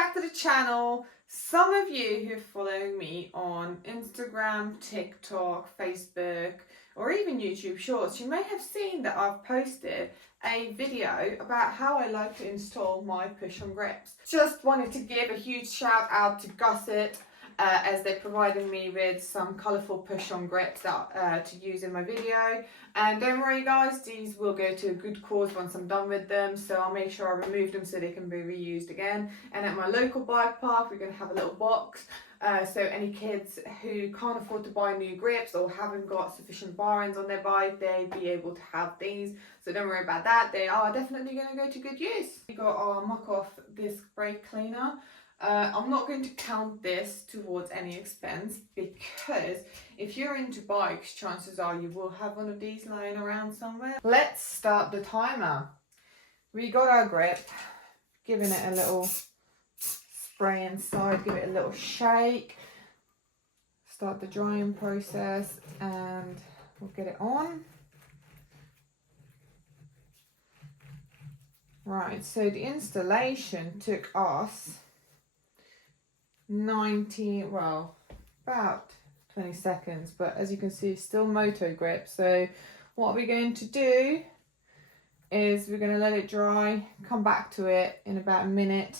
back to the channel. Some of you who follow me on Instagram, TikTok, Facebook, or even YouTube Shorts, you may have seen that I've posted a video about how I like to install my push-on grips. Just wanted to give a huge shout out to GUSSET as they provided me with some colourful push-on grips that, to use in my video. And don't worry guys, these will go to a good cause once I'm done with them, so I'll make sure I remove them so they can be reused again. And at my local bike park we're going to have a little box, so any kids who can't afford to buy new grips or haven't got sufficient bar ends on their bike, they'd be able to have these. So don't worry about that, they are definitely going to go to good use. We got our muck off disc brake cleaner. I'm not going to count this towards any expense because if you're into bikes, chances are you will have one of these lying around somewhere. Let's start the timer. We got our grip, giving it a little spray inside, give it a little shake, start the drying process, and we'll get it on. Right, so the installation took us about 20 seconds, but as you can see, still moto grip. So what we're going to do is we're going to let it dry, come back to it in about a minute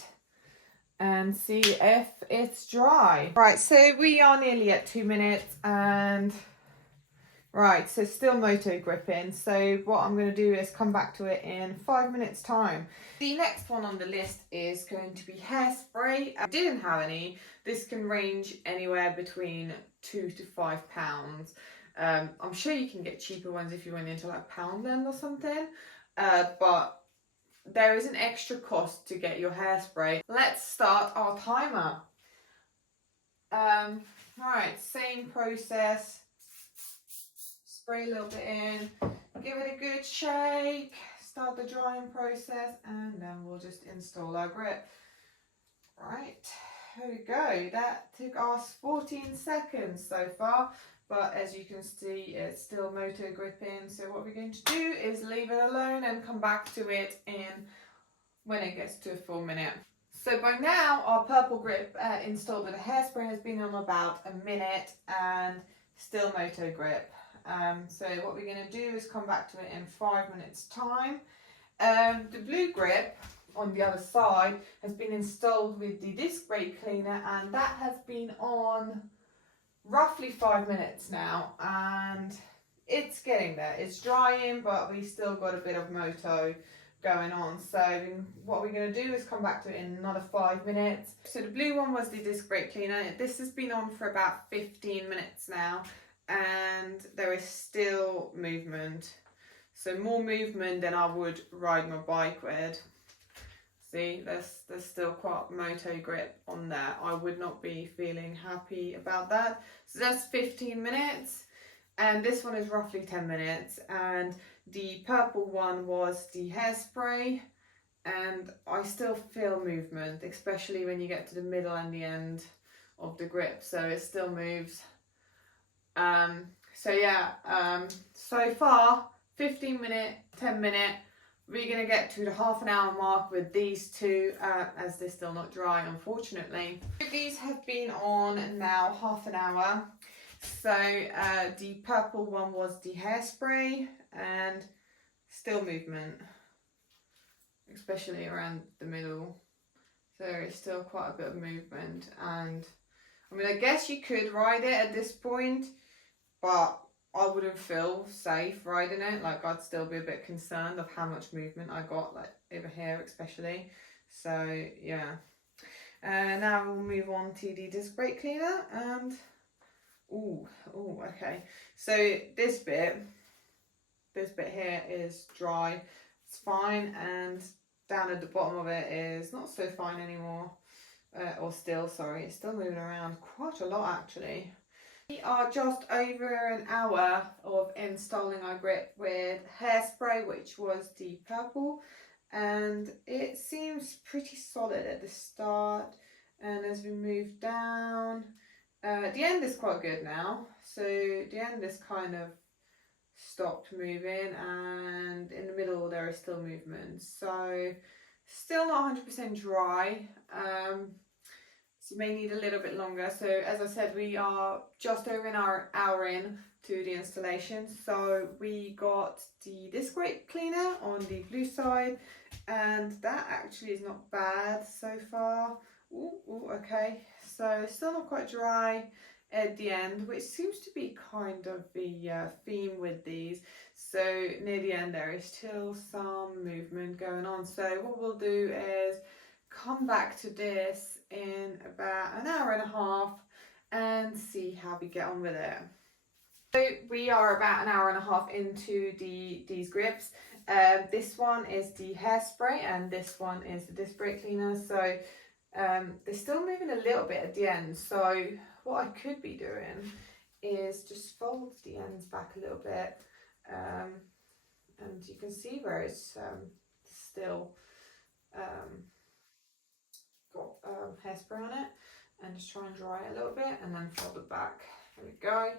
and see if it's dry. Right, so we are nearly at 2 minutes and right, so still moto gripping. So what I'm going to do is come back to it in 5 minutes time. The next one on the list is going to be Hairspray. I didn't have any. This can range anywhere between £2 to £5. I'm sure you can get cheaper ones if you went into like Poundland or something, but there is an extra cost to get your hairspray. Let's start our timer. Right, same process. Spray a little bit in, give it a good shake, start the drying process, and then we'll just install our grip. Right, here we go. That took us 14 seconds so far, but as you can see, it's still moto gripping. So what we're going to do is leave it alone and come back to it when it gets to a full minute. So by now, our purple grip installed with a hairspray has been on about a minute and still moto grip. So what we're going to do is come back to it in 5 minutes time. The blue grip on the other side has been installed with the disc brake cleaner, and that has been on roughly 5 minutes now, and it's getting there. It's drying, but we still got a bit of moto going on. So what we're going to do is come back to it in another 5 minutes. So the blue one was the disc brake cleaner. This has been on for about 15 minutes now, and there is still movement. So more movement than I would ride my bike with. See, there's still quite moto grip on there. I would not be feeling happy about that. So that's 15 minutes, and this one is roughly 10 minutes. And the purple one was the hairspray, and I still feel movement, especially when you get to the middle and the end of the grip. So it still moves. So yeah, so far 15 minute, 10 minute, we're going to get to the half an hour mark with these two, as they're still not dry, unfortunately. These have been on now half an hour. So the purple one was the hairspray, and still movement, especially around the middle. So it's still quite a bit of movement, and I mean, I guess you could ride it at this point, but I wouldn't feel safe riding it. Like, I'd still be a bit concerned of how much movement I got, like over here especially. So yeah, now we'll move on to the disc brake cleaner. And okay, so this bit here is dry, it's fine, and down at the bottom of it is not so fine anymore, or still, sorry, it's still moving around quite a lot actually. We are just over an hour of installing our grip with hairspray, which was the purple, and it seems pretty solid at the start, and as we move down, the end is quite good now. So the end is kind of stopped moving, and in the middle there is still movement. So Still not 100% dry. So you may need a little bit longer. So as I said, we are just over an hour in to the installation. So we got the disc brake cleaner on the blue side, and that actually is not bad so far. Okay, so still not quite dry at the end, which seems to be kind of the theme with these. So near the end there is still some movement going on. So what we'll do is come back to this in about an hour and a half and see how we get on with it. So we are about an hour and a half into these grips. This one is the Hairspray and this one is the disc brake cleaner. So they're still moving a little bit at the end. So what I could be doing is just fold the ends back a little bit, and you can see where it's still got hairspray on it, and just try and dry it a little bit and then fold it back. There we go.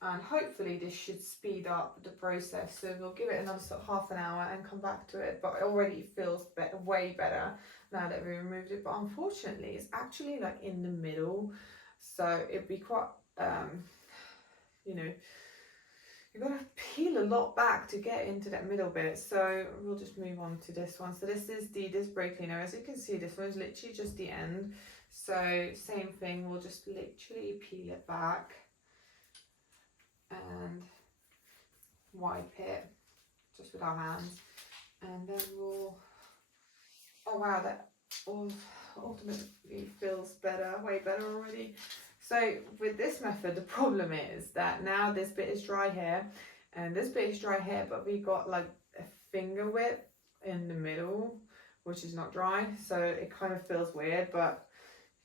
And hopefully this should speed up the process. So we'll give it another sort of half an hour and come back to it. But it already feels way better now that we removed it. But unfortunately, it's actually like in the middle. So it'd be quite, you know, you've got to peel a lot back to get into that middle bit. So we'll just move on to this one. So this is the disc brake cleaner. As you can see, this one's literally just the end. So same thing, we'll just literally peel it back and wipe it just with our hands, and then we'll, oh wow, that ultimately feels better, way better already. So with this method, the problem is that now this bit is dry here and this bit is dry here, but we got like a finger width in the middle which is not dry, so it kind of feels weird, but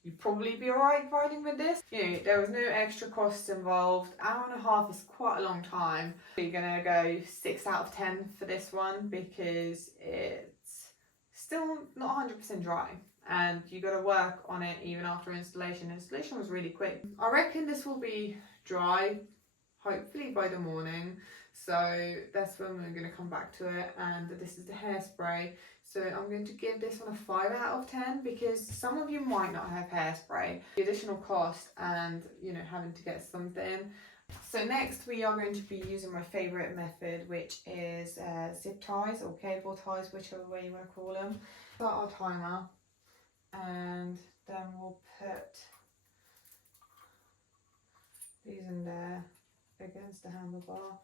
you'd probably be alright riding with this. You know, there was no extra costs involved. Hour and a half is quite a long time. You're gonna go 6 out of 10 for this one because it's still not 100% dry and you got to work on it even after installation. Installation was really quick. I reckon this will be dry hopefully by the morning, so that's when we're going to come back to it. And this is the hairspray. So I'm going to give this one a 5 out of 10 because some of you might not have hairspray. The additional cost and, you know, having to get something. So next we are going to be using my favourite method, which is zip ties or cable ties, whichever way you want to call them. Start our timer and then we'll put these in there against the handlebar.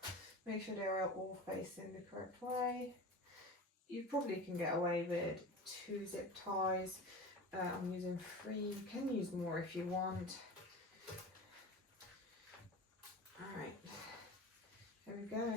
Make sure they're all facing the correct way. You probably can get away with 2 zip ties. I'm using 3. You can use more if you want. Alright, here we go.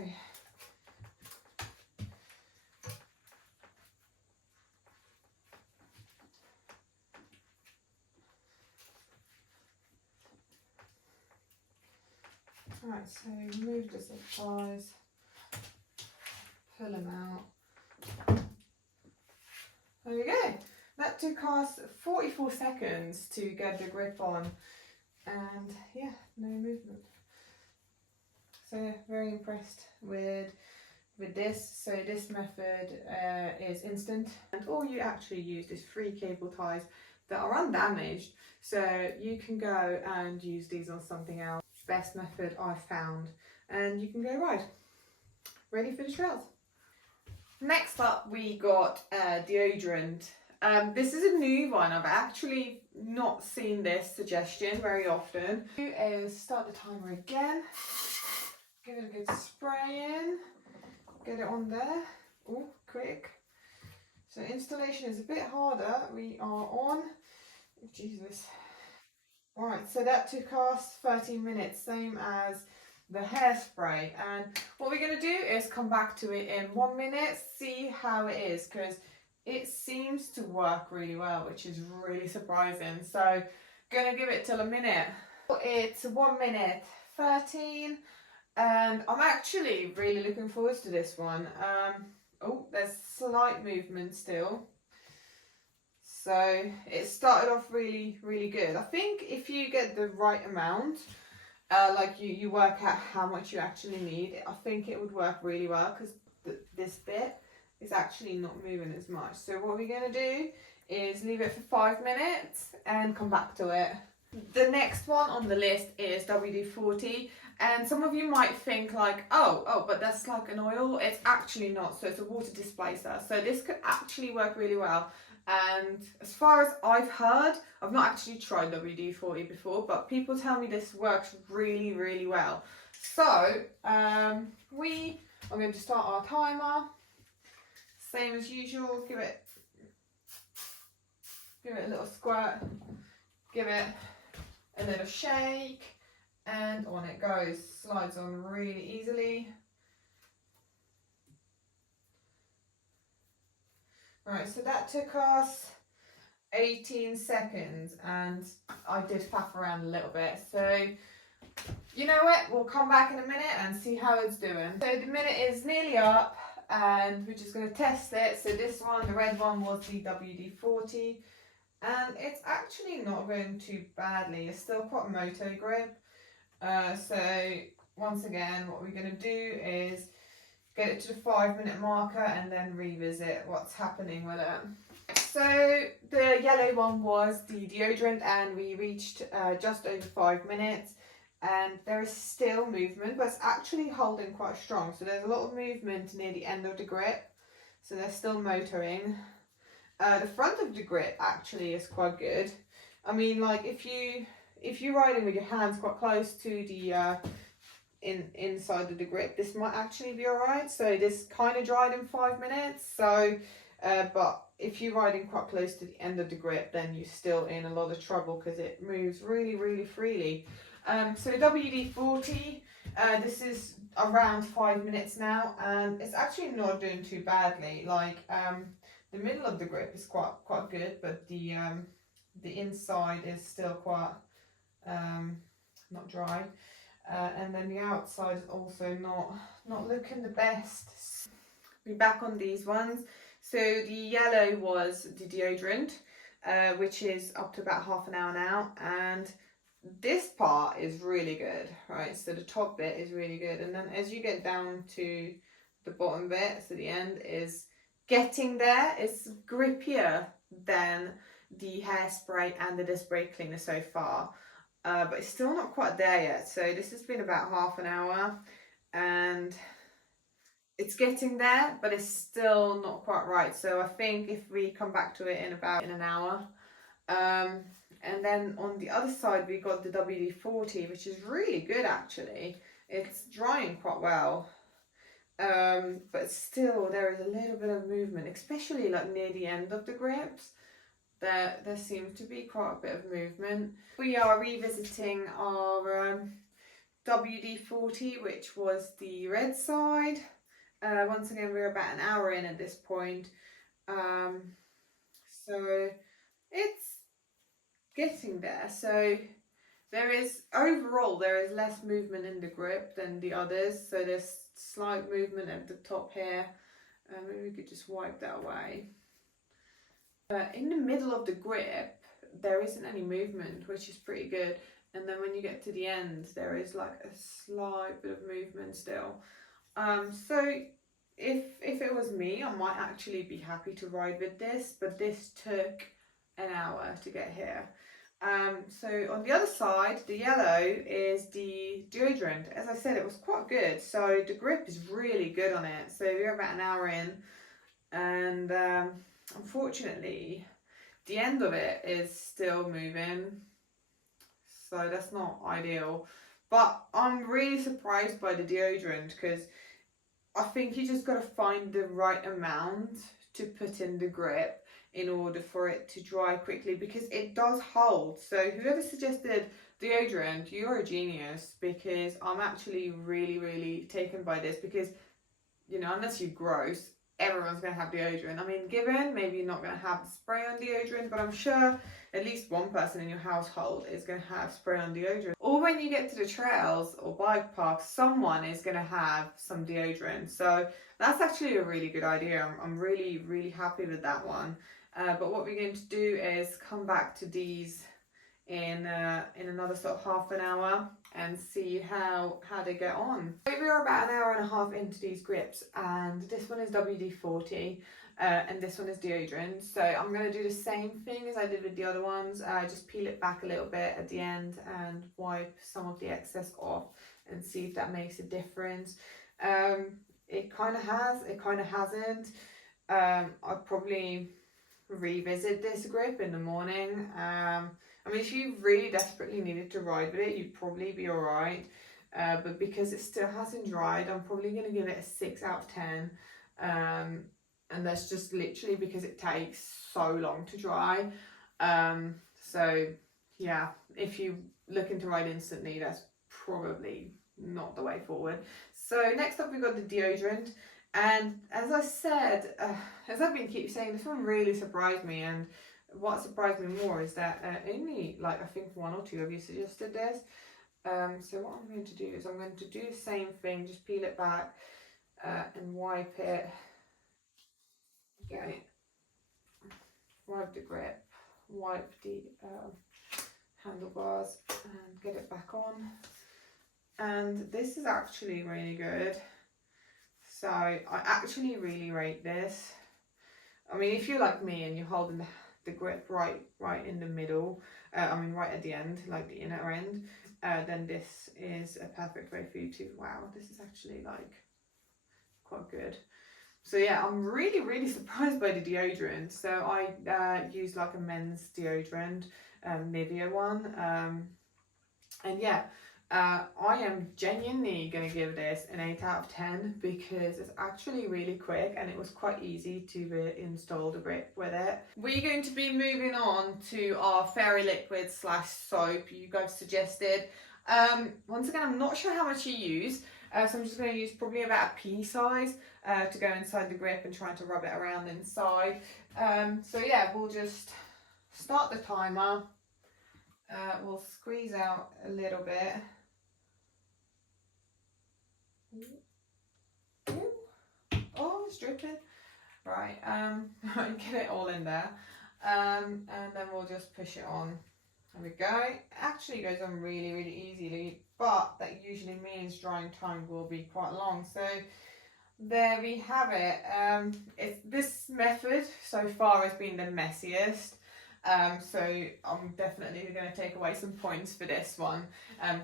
Alright, so remove the zip ties, pull them out. There we go. That took us 44 seconds to get the grip on, and yeah, no movement. So very impressed with this. So this method is instant, and all you actually use is 3 cable ties that are undamaged, so you can go and use these on something else. Best method I've found, and you can go ride. Ready for the trails. Next up we got deodorant. This is a new one. I've actually not seen this suggestion very often. Is start the timer again. Give it a good spray in. Get it on there. Oh, quick. So installation is a bit harder. We are on. Oh, Jesus. Alright, so that took us 13 minutes, same as the hairspray. And what we're going to do is come back to it in 1 minute, see how it is, because it seems to work really well, which is really surprising. So, going to give it till a minute. It's 1 minute 13, and I'm actually really looking forward to this one. Oh, there's slight movement still. So it started off really, really good. I think if you get the right amount, like you work out how much you actually need, I think it would work really well, because this bit it's actually not moving as much. So what we're going to do is leave it for 5 minutes and come back to it. The next one on the list is WD-40, and some of you might think like, oh, but that's like an oil. It's actually not. So it's a water displacer. So this could actually work really well. And as far as I've heard, I've not actually tried WD-40 before, but people tell me this works really, really well. So we are going to start our timer. Same as usual, give it a little squirt, give it a little shake, and on it goes. Slides on really easily. Right, so that took us 18 seconds, and I did faff around a little bit. So you know what, we'll come back in a minute and see how it's doing. So the minute is nearly up, and we're just going to test it. So this one, the red one, was the WD-40, and it's actually not going too badly. It's still quite moto grip. So once again, what we're going to do is get it to the 5-minute marker and then revisit what's happening with it. So the yellow one was the deodorant, and we reached just over 5 minutes. And there is still movement, but it's actually holding quite strong. So there's a lot of movement near the end of the grip, so they're still motoring. The front of the grip actually is quite good. I mean, like if you're riding with your hands quite close to the inside of the grip, this might actually be alright. So this kind of dried in 5 minutes. So but if you're riding quite close to the end of the grip, then you're still in a lot of trouble because it moves really, really freely. So the WD-40, this is around 5 minutes now, and it's actually not doing too badly. Like the middle of the grip is quite good, but the inside is still quite not dry, and then the outside is also not looking the best. Be back on these ones. So the yellow was the deodorant, which is up to about half an hour now, and this part is really good, right? So the top bit is really good, and then as you get down to the bottom bit, so the end is getting there. It's grippier than the Hairspray and the disc brake cleaner so far, but it's still not quite there yet. So this has been about half an hour, and it's getting there, but it's still not quite right. So I think if we come back to it in an hour. And then on the other side, we got the WD-40, which is really good actually. It's drying quite well. But still there is a little bit of movement, especially like near the end of the grips. There seems to be quite a bit of movement. We are revisiting our WD-40, which was the red side. Once again, we're about an hour in at this point. So it's getting there. So there is less movement in the grip than the others. So there's slight movement at the top here. Maybe we could just wipe that away. In the middle of the grip, there isn't any movement, which is pretty good. And then when you get to the end, there is like a slight bit of movement still. So if it was me, I might actually be happy to ride with this, but this took an hour to get here. So on the other side, the yellow is the deodorant. As I said, it was quite good. So the grip is really good on it. So we're about an hour in, and unfortunately, the end of it is still moving. So that's not ideal. But I'm really surprised by the deodorant, because I think you just got to find the right amount to put in the grip in order for it to dry quickly, because it does hold. So whoever suggested deodorant, you're a genius, because I'm actually really, really taken by this, because, you know, unless you're gross, everyone's going to have deodorant. I mean, given maybe you're not going to have the spray on deodorant, but I'm sure at least one person in your household is going to have spray on deodorant. Or when you get to the trails or bike parks, someone is going to have some deodorant. So that's actually a really good idea. I'm really, really happy with that one. But what we're going to do is come back to these in another sort of half an hour and see how they get on. So we are about an hour and a half into these grips, and this one is WD-40 and this one is deodorant. So I'm going to do the same thing as I did with the other ones. Just peel it back a little bit at the end and wipe some of the excess off and see if that makes a difference. It kind of has, it kind of hasn't. I'll probably revisit this grip in the morning. I mean, if you really desperately needed to ride with it, you'd probably be alright. But because it still hasn't dried, I'm probably going to give it a 6 out of 10. And that's just literally because it takes so long to dry. So yeah, if you're looking to ride instantly, that's probably not the way forward. So next up we've got the deodorant. And as I said, as I've been keep saying, this one really surprised me. And what surprised me more is that only like I think 1 or 2 of you suggested this. So what I'm going to do is I'm going to do the same thing, just peel it back and wipe it. Okay, wipe the grip, wipe the handlebars and get it back on. And this is actually really good. So I actually really rate this. I mean, if you're like me and you're holding the grip right in the middle, right at the end, like the inner end, then this is a perfect way for you to, wow, this is actually like quite good. So yeah, I'm really surprised by the deodorant. So I use like a men's deodorant, Nivea one, and yeah, I am genuinely going to give this an 8 out of 10 because it's actually really quick and it was quite easy to install the grip with it. We're going to be moving on to our fairy liquid / soap you guys suggested. Once again, I'm not sure how much you use, so I'm just going to use probably about a pea size to go inside the grip and trying to rub it around inside. So yeah, we'll just start the timer. We'll squeeze out a little bit. Oh, it's dripping. Right, get it all in there. And then we'll just push it on. There we go. It actually goes on really easily, but that usually means drying time will be quite long. So there we have it. This method so far has been the messiest. So I'm definitely going to take away some points for this one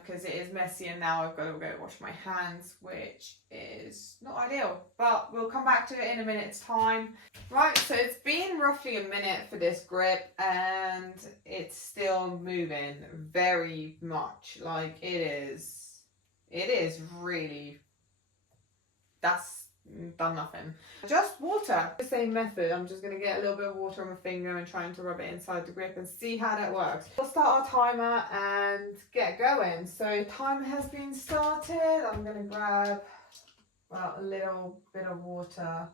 because it is messy and now I've got to go wash my hands, which is not ideal, but we'll come back to it in a minute's time. Right, so it's been roughly a minute for this grip and it's still moving very much. Like it is really, that's done nothing. Just water. The same method. I'm just going to get a little bit of water on my finger and trying to rub it inside the grip and see how that works. We'll start our timer and get going. So timer has been started. I'm going to grab a little bit of water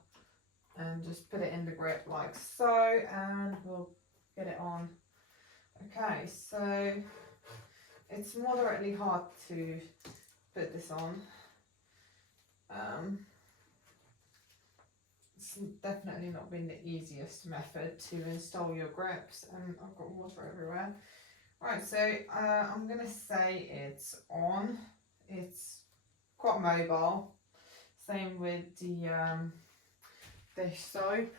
and just put it in the grip like so, and we'll get it on. Okay, so it's moderately hard to put this on. It's definitely not been the easiest method to install your grips, and I've got water everywhere. Right, so I'm going to say it's on. It's quite mobile. Same with the soap.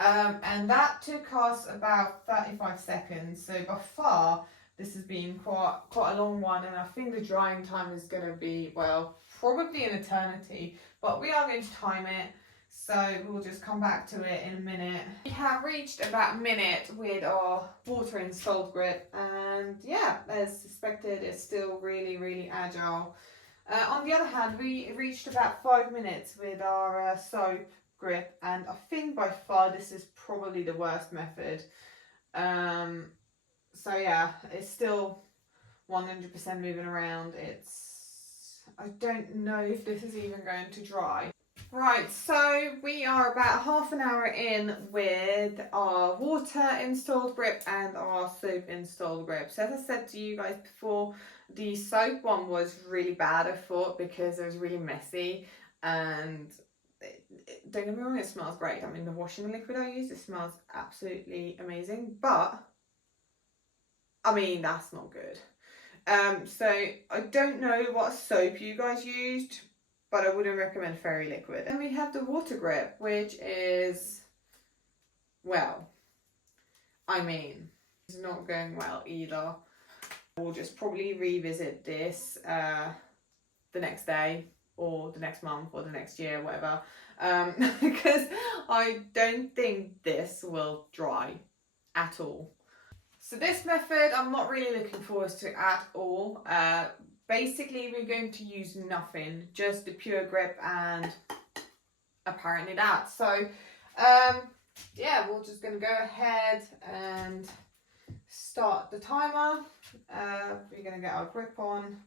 And that took us about 35 seconds. So by far, this has been quite a long one, and I think the drying time is going to be, well, probably an eternity, but we are going to time it. So we'll just come back to it in a minute. We have reached about a minute with our water installed grip, and yeah, as suspected, it's still really agile. On the other hand, we reached about 5 minutes with our soap grip, and I think by far this is probably the worst method. So yeah, it's still 100% moving around. I don't know if this is even going to dry. Right, so we are about half an hour in with our water installed grip and our soap installed grip. So as I said to you guys before, the soap one was really bad, I thought, because it was really messy, and don't get me wrong, it smells great. I mean, the washing liquid I use, it smells absolutely amazing, but I mean, that's not good. So I don't know what soap you guys used, but I wouldn't recommend Fairy Liquid. Then we have the water grip, which is, well, I mean, it's not going well either. We'll just probably revisit this the next day or the next month or the next year, whatever, because I don't think this will dry at all. So this method I'm not really looking forward to at all. Basically we're going to use nothing, just the pure grip and apparently that. So yeah, we're just going to go ahead and start the timer. We're going to get our grip on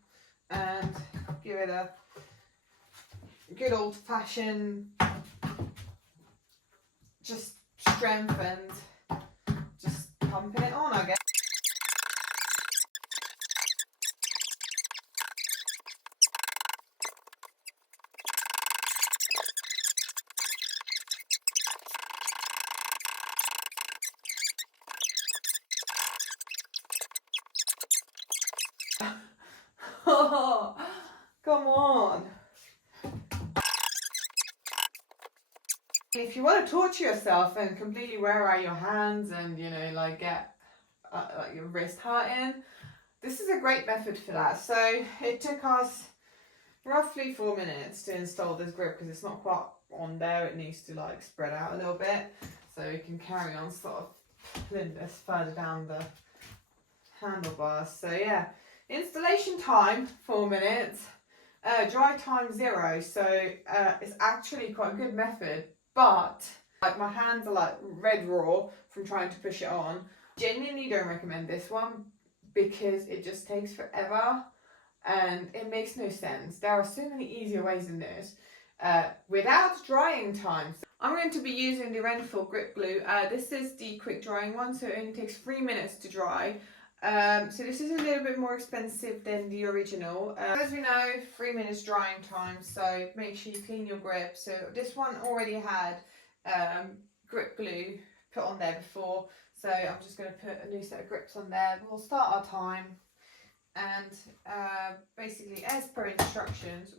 and give it a good old fashioned just strength and just pumping it on, I guess. Oh, come on. If you want to torture yourself and completely wear out your hands and, you know, like get like your wrist hurting, this is a great method for that. So it took us roughly 4 minutes to install this grip because it's not quite on there. It needs to like spread out a little bit so you can carry on sort of pulling this further down the handlebars. So yeah, installation time 4 minutes, dry time 0. So it's actually quite a good method, but like my hands are like red raw from trying to push it on. Genuinely don't recommend this one because it just takes forever and it makes no sense. There are so many easier ways than this without drying time. So I'm going to be using the Renthal grip glue. This is the quick drying one, so it only takes 3 minutes to dry. So this is a little bit more expensive than the original. As we know, 3 minutes drying time, so make sure you clean your grip. So this one already had grip glue put on there before, so I'm just going to put a new set of grips on there. We'll start our time and basically as per instructions,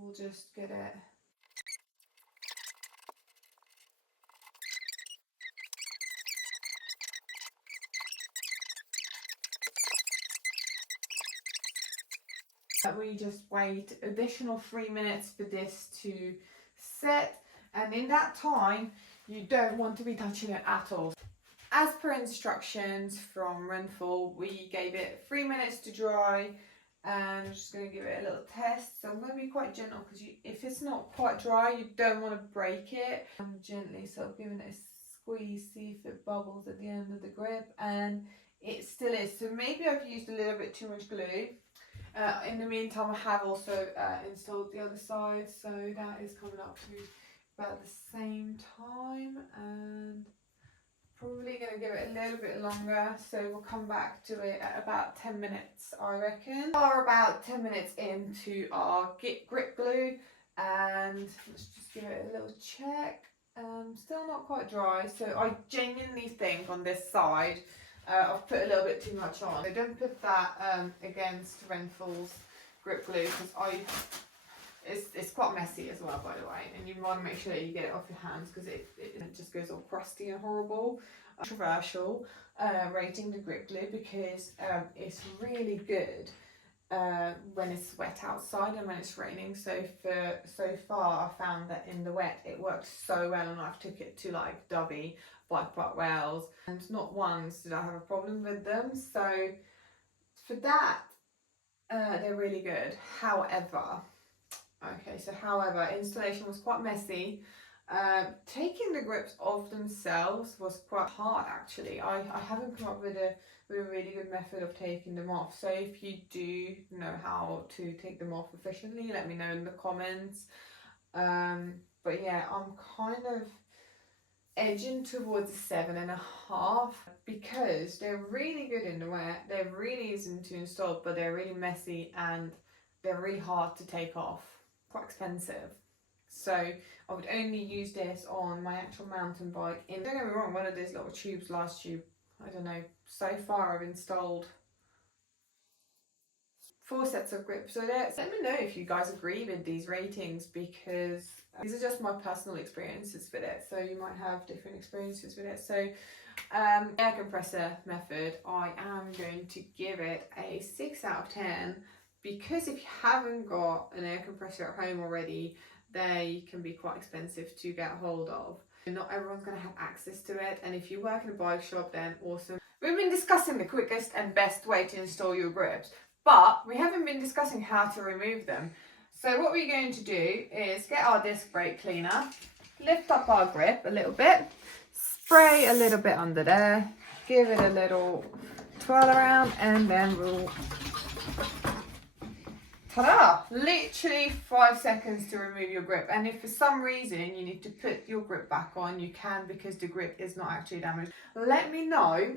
we'll just get it. We just wait additional 3 minutes for this to set, and in that time you don't want to be touching it at all. As per instructions from Renthal, we gave it 3 minutes to dry, and I'm just going to give it a little test. So I'm going to be quite gentle because if it's not quite dry, you don't want to break it. I'm gently sort of giving it a squeeze, see if it bubbles at the end of the grip, and it still is. So maybe I've used a little bit too much glue. In the meantime, I have also installed the other side, so that is coming up to about the same time, and probably going to give it a little bit longer, so we'll come back to it at about 10 minutes, I reckon. We are about 10 minutes into our grip glue, and let's just give it a little check. Still not quite dry, so I genuinely think on this side I've put a little bit too much on. So don't put that against Renthal's grip glue because it's quite messy as well, by the way, and you want to make sure that you get it off your hands because it just goes all crusty and horrible. Controversial rating the grip glue because it's really good when it's wet outside and when it's raining. So far I found that in the wet it worked so well, and I've took it to like Dovey, Black wells, and not once did I have a problem with them. So for that they're really good. However, installation was quite messy. Taking the grips off themselves was quite hard actually. I haven't come up with a really good method of taking them off. So if you do know how to take them off efficiently, let me know in the comments. But yeah, I'm kind of edging towards a 7.5 because they're really good in the wet. They're really easy to install, but they're really messy and they're really hard to take off. Quite expensive. So I would only use this on my actual mountain bike. Don't get me wrong, one of those little tubes, last tube, I don't know, so far I've installed 4 sets of grips with it. So let me know if you guys agree with these ratings, because these are just my personal experiences with it, so you might have different experiences with it. So air compressor method, I am going to give it a 6 out of 10, because if you haven't got an air compressor at home already, they can be quite expensive to get hold of. Not everyone's going to have access to it, and if you work in a bike shop, then awesome. We've been discussing the quickest and best way to install your grips, but we haven't been discussing how to remove them. So what we're going to do is get our disc brake cleaner, lift up our grip a little bit, spray a little bit under there, give it a little twirl around, and then we'll, ta-da! Literally 5 seconds to remove your grip. And if for some reason you need to put your grip back on, you can, because the grip is not actually damaged. Let me know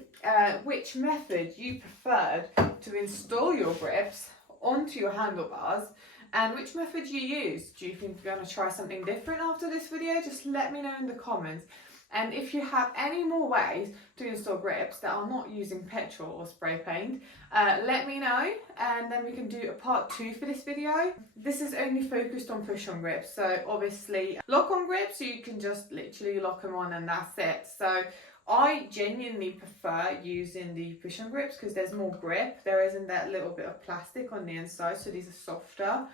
which method you preferred to install your grips onto your handlebars, and which method you use. Do you think you're going to try something different after this video? Just let me know in the comments. And if you have any more ways to install grips that are not using petrol or spray paint, let me know, and then we can do a part 2 for this video. This is only focused on push-on grips, so obviously lock-on grips, you can just literally lock them on and that's it. So I genuinely prefer using the push-on grips because there's more grip. There isn't that little bit of plastic on the inside, so these are softer.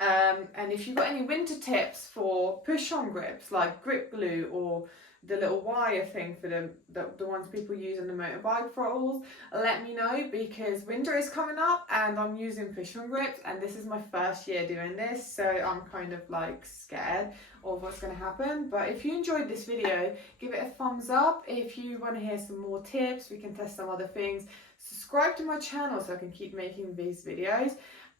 And if you've got any winter tips for push-on grips, like grip glue or the little wire thing for the ones people use on the motorbike throttles, let me know, because winter is coming up and I'm using push-on grips, and this is my first year doing this, so I'm kind of like scared of what's going to happen. But if you enjoyed this video, give it a thumbs up. If you want to hear some more tips, we can test some other things. Subscribe to my channel so I can keep making these videos,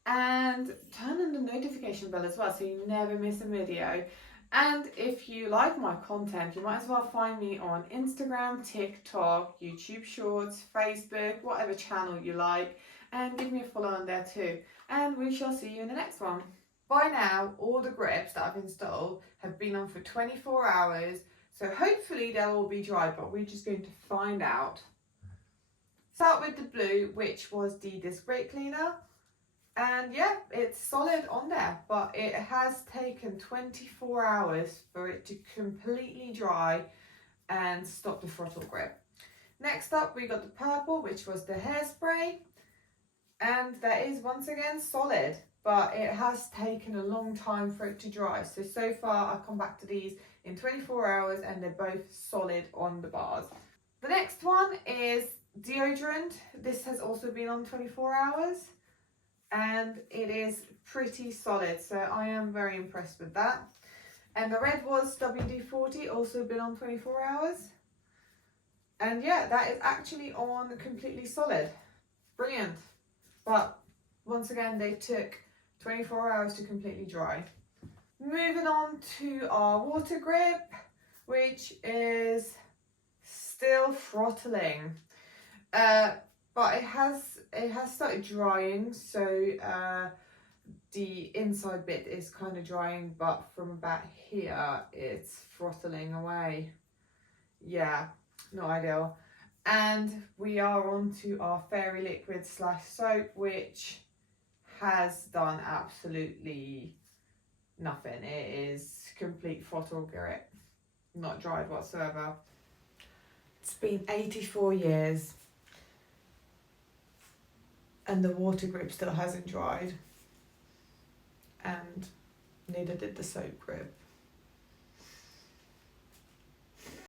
and turn on the notification bell as well so you never miss a video. And if you like my content, you might as well find me on Instagram, TikTok, YouTube Shorts, Facebook, whatever channel you like, and give me a follow on there too. And we shall see you in the next one. By now, all the grips that I've installed have been on for 24 hours, so hopefully they'll all be dry, but we're just going to find out. Start with the blue, which was the disc brake cleaner. And yeah, it's solid on there, but it has taken 24 hours for it to completely dry and stop the throttle grip. Next up, we got the purple, which was the hairspray, and that is once again solid, but it has taken a long time for it to dry. So far I've come back to these in 24 hours and they're both solid on the bars. The next one is deodorant. This has also been on 24 hours. And it is pretty solid, so I am very impressed with that. And the red was WD-40, also been on 24 hours. And yeah, that is actually on completely solid. Brilliant. But once again, they took 24 hours to completely dry. Moving on to our water grip, which is still throttling. But it has started drying, so the inside bit is kind of drying, but from about here it's throttling away. Yeah, not ideal. And we are on to our fairy liquid / soap, which has done absolutely nothing. It is complete throttle grip, not dried whatsoever. It's been 84 years. And the water grip still hasn't dried, and neither did the soap grip.